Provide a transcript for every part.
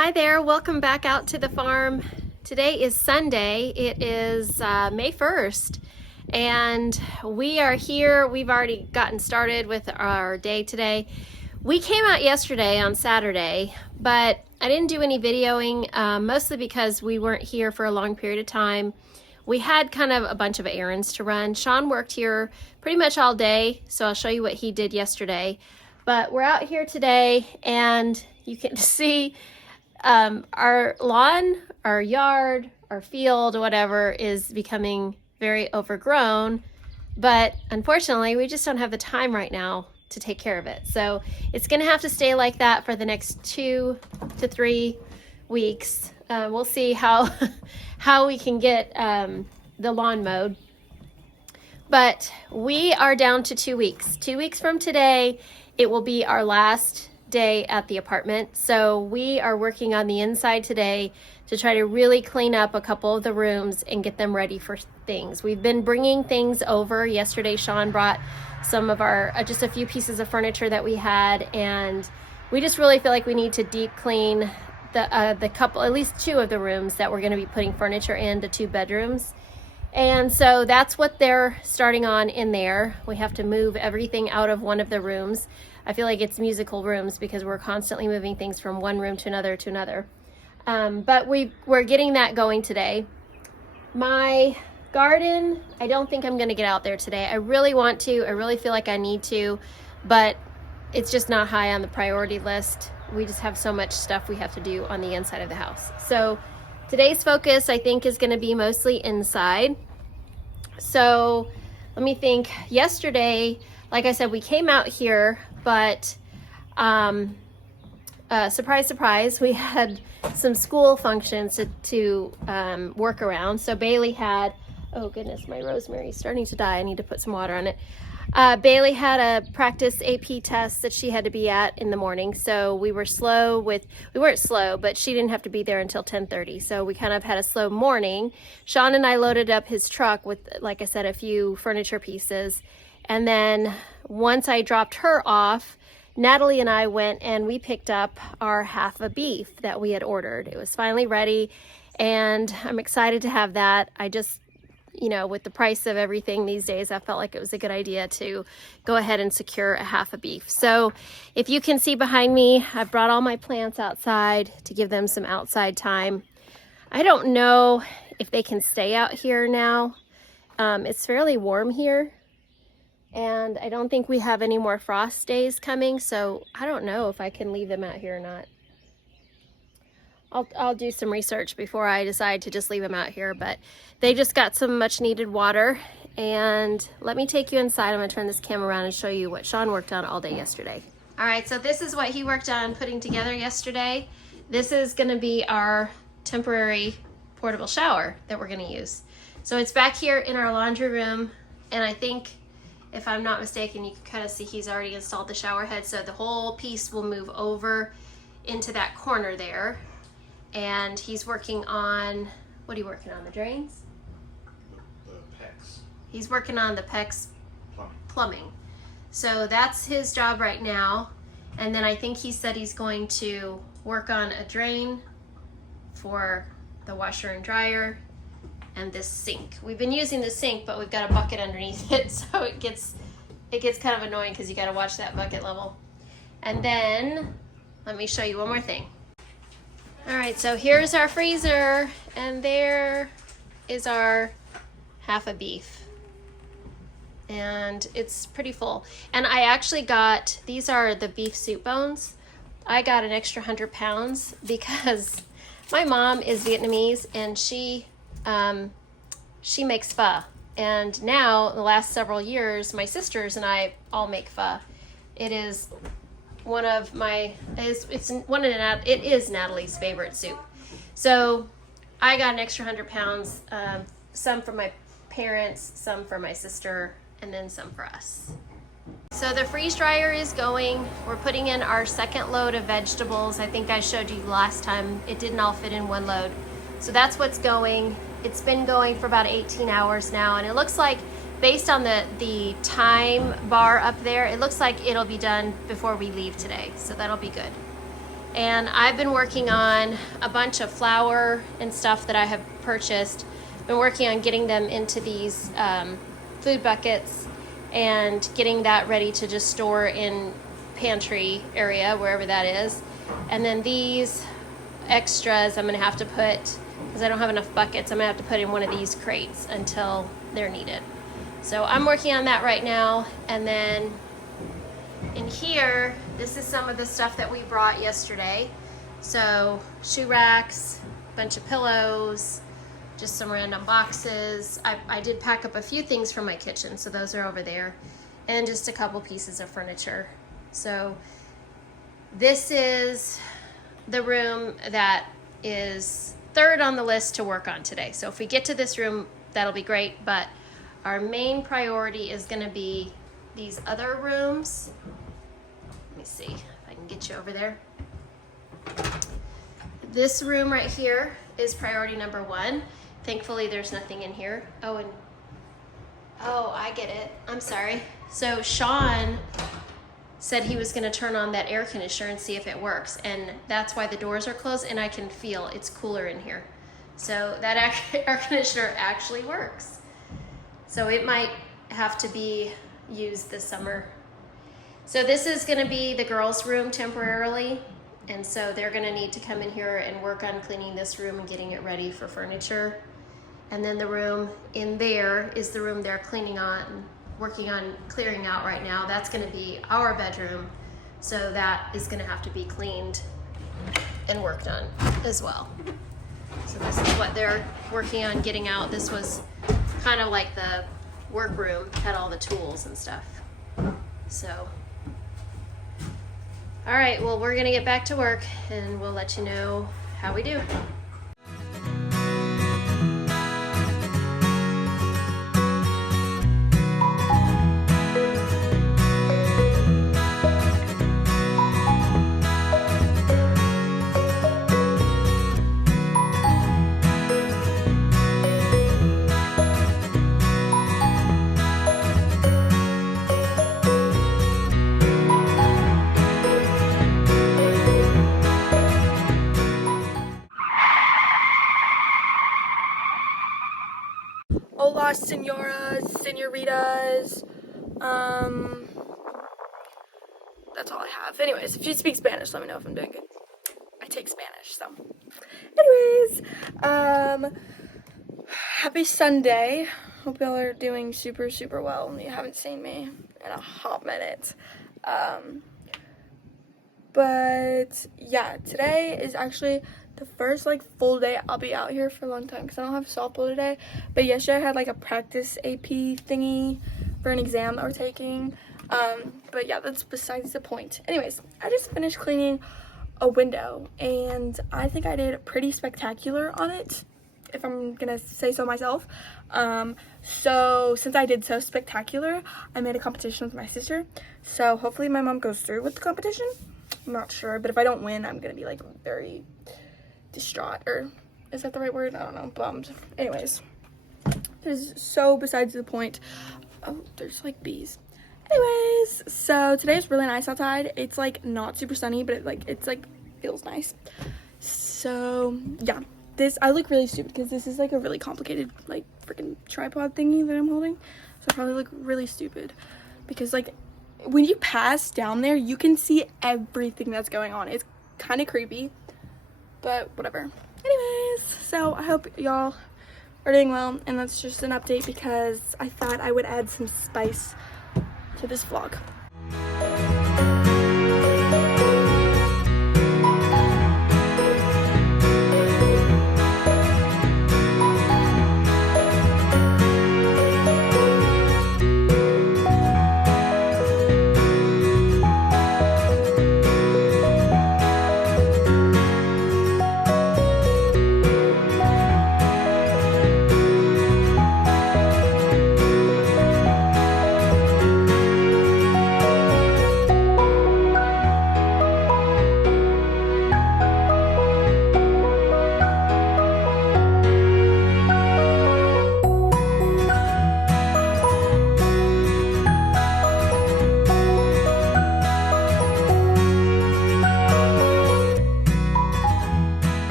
Hi there, welcome back out to the farm. Today is Sunday. It is May 1st and we are here. We've already gotten started with our day today. We came out yesterday on Saturday, but I didn't do any videoing, mostly because we weren't here for a long period of time. We had kind of a bunch of errands to run. Shawn worked here pretty much all day, so I'll show you what he did yesterday. But we're out here today and you can see our lawn, our yard, our field, whatever, is becoming very overgrown, but unfortunately we just don't have the time right now to take care of it. So it's gonna have to stay like that for the next 2 to 3 weeks. We'll see how how we can get the lawn mowed. But we are down to 2 weeks. 2 weeks from today, it will be our last day at the apartment. So we are working on the inside today to try to really clean up a couple of the rooms and get them ready for things. We've been bringing things over. Yesterday, Shawn brought some of our, just a few pieces of furniture that we had, and we just really feel like we need to deep clean the couple, at least 2 of the rooms that we're going to be putting furniture in, the 2 bedrooms. And so that's what they're starting on in there. We have to move everything out of one of the rooms. I feel like it's musical rooms because we're constantly moving things from one room to another to another. But we're getting that going today. My garden, I don't think I'm going to get out there today. I really want to. I really feel like I need to, but it's just not high on the priority list. We just have so much stuff we have to do on the inside of the house. So today's focus, I think, is going to be mostly inside. So let me think. Yesterday, like I said, we came out here, but surprise, surprise, we had some school functions to work around. So Bailey had, oh goodness, my rosemary's starting to die. I need to put some water on it. Bailey had a practice AP test that she had to be at in the morning. So we weren't slow, but she didn't have to be there until 10:30. So we kind of had a slow morning. Shawn and I loaded up his truck with, like I said, a few furniture pieces. And then once I dropped her off, Natalie and I went and we picked up our half a beef that we had ordered. It was finally ready and I'm excited to have that. I just, with the price of everything these days, I felt like it was a good idea to go ahead and secure a half a beef. So if you can see behind me, I've brought all my plants outside to give them some outside time. I don't know if they can stay out here now. It's fairly warm here. And I don't think we have any more frost days coming, so I don't know if I can leave them out here or not. I'll do some research before I decide to just leave them out here, but they just got some much needed water. And let me take you inside. I'm gonna turn this camera around and show you what Shawn worked on all day yesterday. All right, so this is what he worked on putting together yesterday. This is gonna be our temporary portable shower that we're gonna use. So it's back here in our laundry room, and I think, if I'm not mistaken, you can kind of see he's already installed the shower head, so the whole piece will move over into that corner there. And he's working on, what are you working on, the drains? The PEX. He's working on the PEX plumbing. So that's his job right now. And then I think he said he's going to work on a drain for the washer and dryer and this sink. We've been using the sink, but we've got a bucket underneath it, so it gets kind of annoying because you got to watch that bucket level. And then let me show you one more thing. All right, so here's our freezer, and there is our half a beef, and it's pretty full. And I actually got, these are the beef soup bones. I got an extra 100 pounds because my mom is Vietnamese, and she makes pho. And now, the last several years, my sisters and I all make pho. It is one of my, it is Natalie's favorite soup. So I got an extra 100 pounds, some for my parents, some for my sister, and then some for us. So the freeze dryer is going. We're putting in our second load of vegetables. I think I showed you last time. It didn't all fit in one load. So that's what's going. It's been going for about 18 hours now, and it looks like, based on the time bar up there, it looks like it'll be done before we leave today, so that'll be good. and I've been working on a bunch of flour and stuff that I have purchased. Been working on getting them into these food buckets and getting that ready to just store in pantry area, wherever that is. And then these extras I'm gonna have to put, because I don't have enough buckets, I'm gonna have to put in one of these crates until they're needed. So I'm working on that right now. And then in here, this is some of the stuff that we brought yesterday. So shoe racks, bunch of pillows, just some random boxes. I did pack up a few things from my kitchen, so those are over there, and just a couple pieces of furniture. So this is the room that is third on the list to work on today. So if we get to this room, that'll be great, but our main priority is gonna be these other rooms. Let me see if I can get you over there. This room right here is priority number 1. Thankfully, there's nothing in here. Oh, I get it. I'm sorry. So Shawn said he was gonna turn on that air conditioner and see if it works. And that's why the doors are closed, and I can feel it's cooler in here. So that air conditioner actually works. So it might have to be used this summer. So this is gonna be the girls' room temporarily. And so they're gonna need to come in here and work on cleaning this room and getting it ready for furniture. And then the room in there is the room they're working on clearing out right now. That's gonna be our bedroom. So that is gonna have to be cleaned and worked on as well. So this is what they're working on getting out. This was kind of like the workroom, had all the tools and stuff. So, all right, well, we're gonna get back to work and we'll let you know how we do. Hola, senoras, senoritas. That's all I have. Anyways, if you speak Spanish, let me know if I'm doing good. I take Spanish, so. Anyways, happy Sunday. Hope y'all are doing super, super well. You haven't seen me in a hot minute. But yeah, today is actually the first full day I'll be out here for a long time because I don't have softball today. But yesterday I had a practice AP thingy for an exam that we're taking. But yeah, that's besides the point. Anyways, I just finished cleaning a window and I think I did pretty spectacular on it, if I'm gonna say so myself. So since I did so spectacular, I made a competition with my sister. So hopefully my mom goes through with the competition. I'm not sure, but if I don't win, I'm gonna be very distraught, or is that the right word? I don't know, bummed. Anyways, this is so besides the point. Oh, there's bees. Anyways, so today's really nice outside. It's not super sunny, but it feels nice. So yeah, I look really stupid because this is a really complicated freaking tripod thingy that I'm holding. So I probably look really stupid because when you pass down there, you can see everything that's going on. It's kind of creepy, but whatever. Anyways, so I hope y'all are doing well, and that's just an update because I thought I would add some spice to this vlog.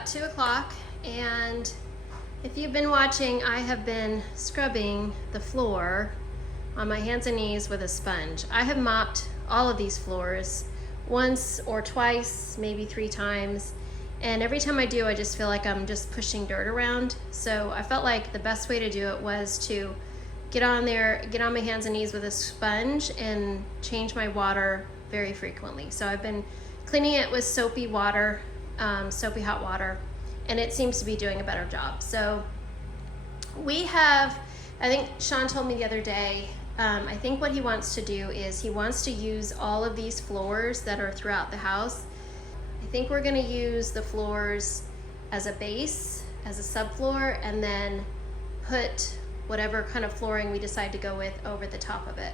about 2 o'clock, and if you've been watching, I have been scrubbing the floor on my hands and knees with a sponge. I have mopped all of these floors once or twice, maybe 3 times, and every time I do, I just feel like I'm just pushing dirt around. So I felt like the best way to do it was to get on my hands and knees with a sponge and change my water very frequently. So I've been cleaning it with soapy water, soapy hot water, and it seems to be doing a better job. So we have, I think Shawn told me the other day, I think what he wants to do is he wants to use all of these floors that are throughout the house. I think we're gonna use the floors as a base, as a subfloor, and then put whatever kind of flooring we decide to go with over the top of it.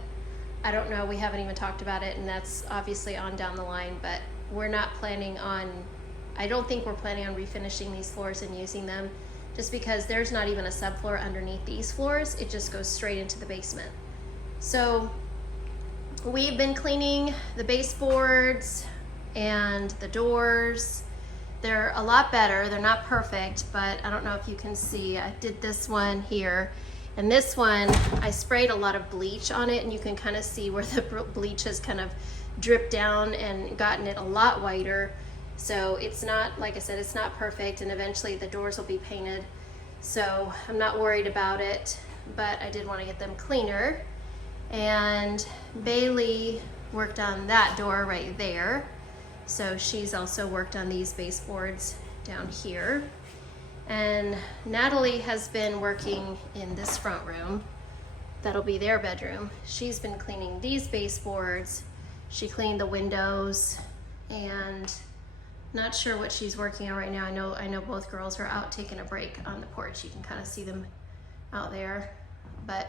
I don't know, we haven't even talked about it, and that's obviously on down the line, but we're not planning on, I don't think we're planning on refinishing these floors and using them, just because there's not even a subfloor underneath these floors. It just goes straight into the basement. So we've been cleaning the baseboards and the doors. They're a lot better. They're not perfect, but I don't know if you can see. I did this one here, and this one I sprayed a lot of bleach on it, and you can kind of see where the bleach has kind of dripped down and gotten it a lot whiter. So it's not, like I said, it's not perfect, and eventually the doors will be painted. So I'm not worried about it, but I did want to get them cleaner. And Bailey worked on that door right there. So she's also worked on these baseboards down here. And Natalie has been working in this front room. That'll be their bedroom. She's been cleaning these baseboards. She cleaned the windows, and not sure what she's working on right now. I know both girls are out taking a break on the porch. You can kind of see them out there. But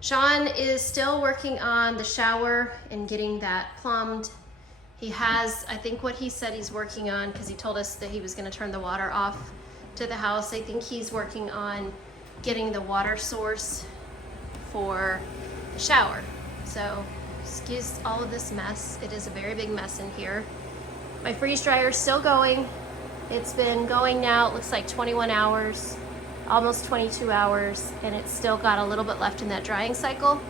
Shawn is still working on the shower and getting that plumbed. He has, I think what he said he's working on, because he told us that he was going to turn the water off to the house, I think he's working on getting the water source for the shower. So excuse all of this mess. It is a very big mess in here. My freeze dryer is still going. It's been going now, it looks like 21 hours, almost 22 hours, and it's still got a little bit left in that drying cycle.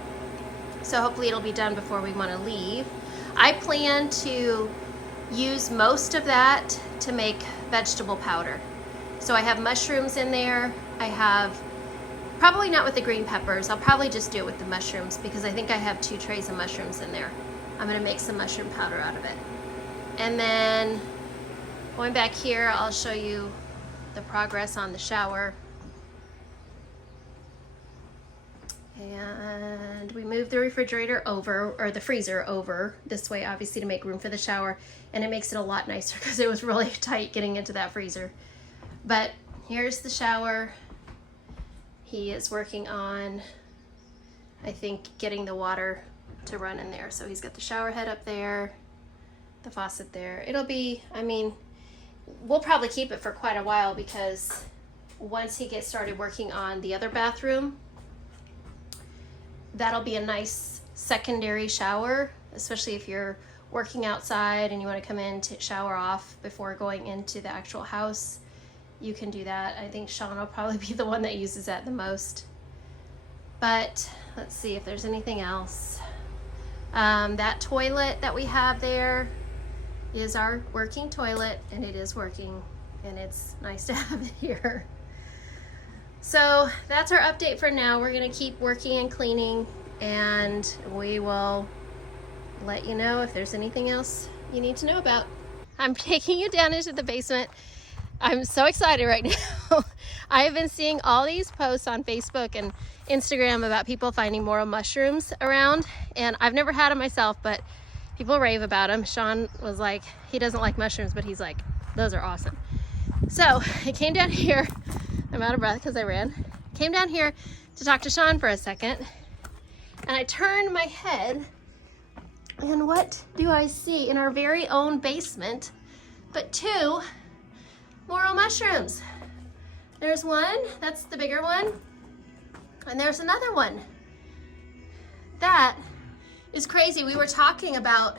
So hopefully it'll be done before we want to leave. I plan to use most of that to make vegetable powder. So I have mushrooms in there. I have, probably not with the green peppers, I'll probably just do it with the mushrooms, because I think I have 2 trays of mushrooms in there. I'm gonna make some mushroom powder out of it. And then going back here, I'll show you the progress on the shower. And we moved the refrigerator over, or the freezer over this way, obviously to make room for the shower, and it makes it a lot nicer because it was really tight getting into that freezer. But here's the shower. He is working on, I think, getting the water to run in there. So he's got the shower head up there, the faucet there. It'll be, I mean, we'll probably keep it for quite a while, because once he gets started working on the other bathroom, that'll be a nice secondary shower, especially if you're working outside and you want to come in to shower off before going into the actual house. You can do that. I think Shawn will probably be the one that uses that the most. But let's see if there's anything else. That toilet that we have there is our working toilet, and it is working, and it's nice to have it here. So that's our update for now. We're gonna keep working and cleaning, and we will let you know if there's anything else you need to know about. I'm taking you down into the basement. I'm so excited right now. I have been seeing all these posts on Facebook and Instagram about people finding morel mushrooms around, and I've never had them myself, but people rave about them. Shawn was like, he doesn't like mushrooms, but he's like, those are awesome. So I came down here, I'm out of breath because I ran, came down here to talk to Shawn for a second, and I turned my head, and what do I see in our very own basement but 2 morel mushrooms. There's one, that's the bigger one, and there's another one. That is crazy. We were talking about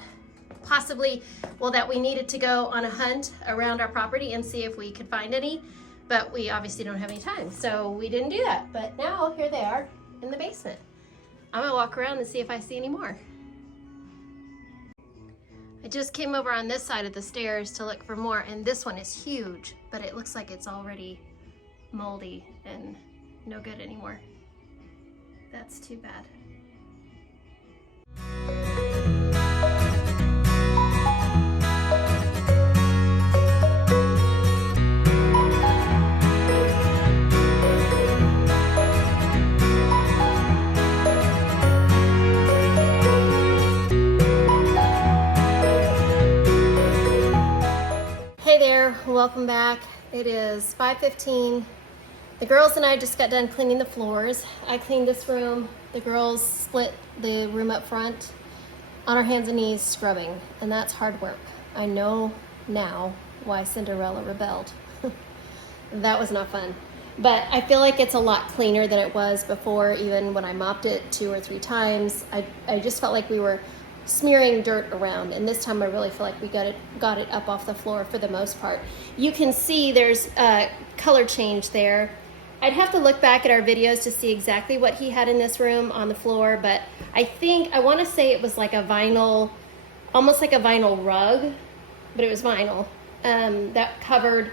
possibly, well, that we needed to go on a hunt around our property and see if we could find any, but we obviously don't have any time, so we didn't do that. But now here they are in the basement. I'm gonna walk around and see if I see any more. I just came over on this side of the stairs to look for more, and this one is huge, but it looks like it's already moldy and no good anymore. That's too bad. Hey there, welcome back. It is 5:15. The girls and I just got done cleaning the floors. I cleaned this room. The girls split the room up front on our hands and knees scrubbing, and that's hard work. I know now why Cinderella rebelled. That was not fun. But I feel like it's a lot cleaner than it was before, even when I mopped it 2 or 3 times. I just felt like we were smearing dirt around, and this time I really feel like we got it up off the floor for the most part. You can see there's a color change there. I'd have to look back at our videos to see exactly what he had in this room on the floor, but I want to say it was like a vinyl, almost like a vinyl rug, but it was vinyl that covered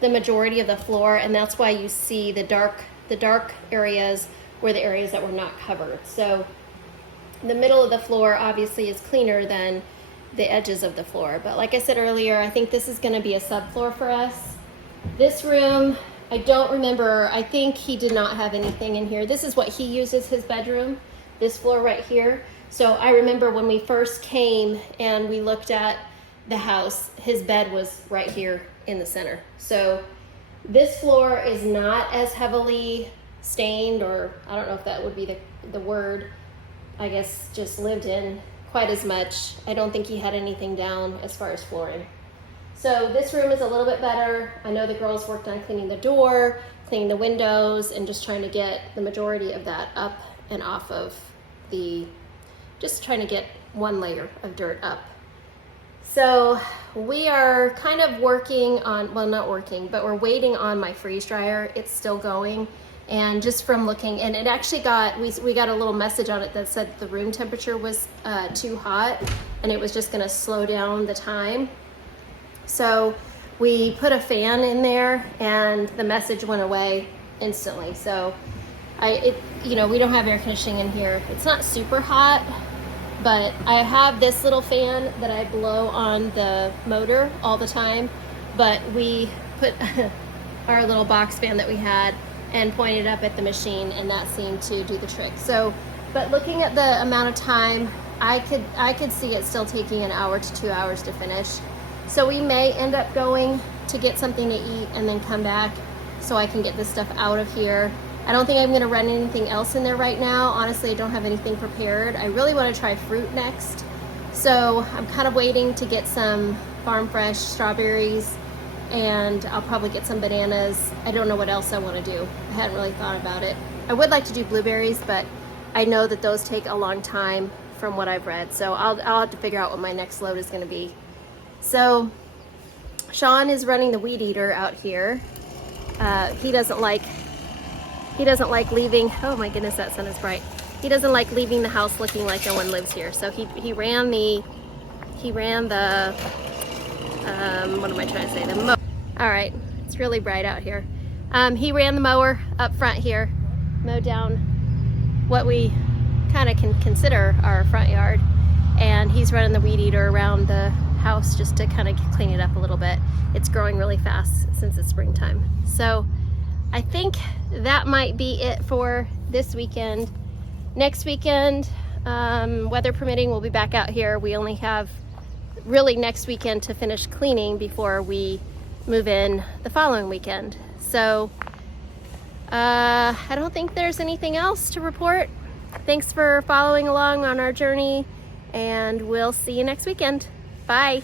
the majority of the floor, and that's why you see the dark areas were the areas that were not covered. So the middle of the floor obviously is cleaner than the edges of the floor, but like I said earlier, I think this is going to be a subfloor for us. This room, I don't remember, I think he did not have anything in here. This is what he uses his bedroom, this floor right here. So I remember when we first came and we looked at the house, his bed was right here in the center. So this floor is not as heavily stained, or I don't know if that would be the word, I guess just lived in quite as much. I don't think he had anything down as far as flooring. So this room is a little bit better. I know the girls worked on cleaning the door, cleaning the windows, and just trying to get the majority of that up and off of just trying to get one layer of dirt up. So we are kind of working on, well, not working, but we're waiting on my freeze dryer. It's still going. And just from looking, and it actually we got a little message on it that said the room temperature was too hot, and it was just gonna slow down the time. So we put a fan in there and the message went away instantly. So we don't have air conditioning in here. It's not super hot, but I have this little fan that I blow on the motor all the time, but we put our little box fan that we had and pointed up at the machine, and that seemed to do the trick. So, but looking at the amount of time, I could see it still taking 1 hour to 2 hours to finish. So we may end up going to get something to eat and then come back so I can get this stuff out of here. I don't think I'm gonna run anything else in there right now. Honestly, I don't have anything prepared. I really wanna try fruit next. So I'm kind of waiting to get some farm fresh strawberries, and I'll probably get some bananas. I don't know what else I wanna do. I hadn't really thought about it. I would like to do blueberries, but I know that those take a long time from what I've read. So I'll have to figure out what my next load is gonna be. So Shawn is running the weed eater out here. He doesn't like leaving. Oh my goodness, that sun is bright. He doesn't like leaving the house looking like no one lives here. So he ran the what am I trying to say? The mower. All right, it's really bright out here. He ran the mower up front here, mowed down what we kind of can consider our front yard, and he's running the weed eater around the house just to kind of clean it up a little bit. It's growing really fast since it's springtime. So I think that might be it for this weekend. Next weekend, weather permitting, we'll be back out here. We only have really next weekend to finish cleaning before we move in the following weekend. So I don't think there's anything else to report. Thanks for following along on our journey, and we'll see you next weekend. Bye.